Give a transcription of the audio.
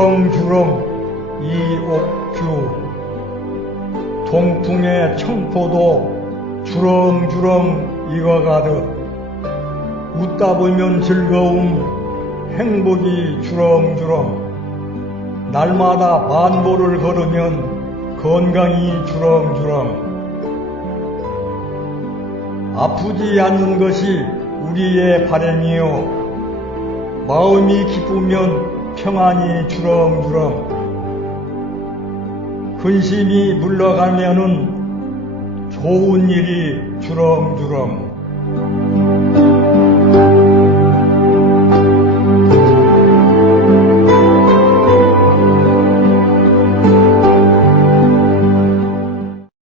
주렁주렁 이옥주 동풍의 청포도 주렁주렁 이어가듯 웃다 보면 즐거움 행복이 주렁주렁. 날마다 반보를 걸으면 건강이 주렁주렁. 아프지 않는 것이 우리의 바램이요. 마음이 기쁘면 평안이 주렁주렁 근심이 물러가면은 좋은 일이 주렁주렁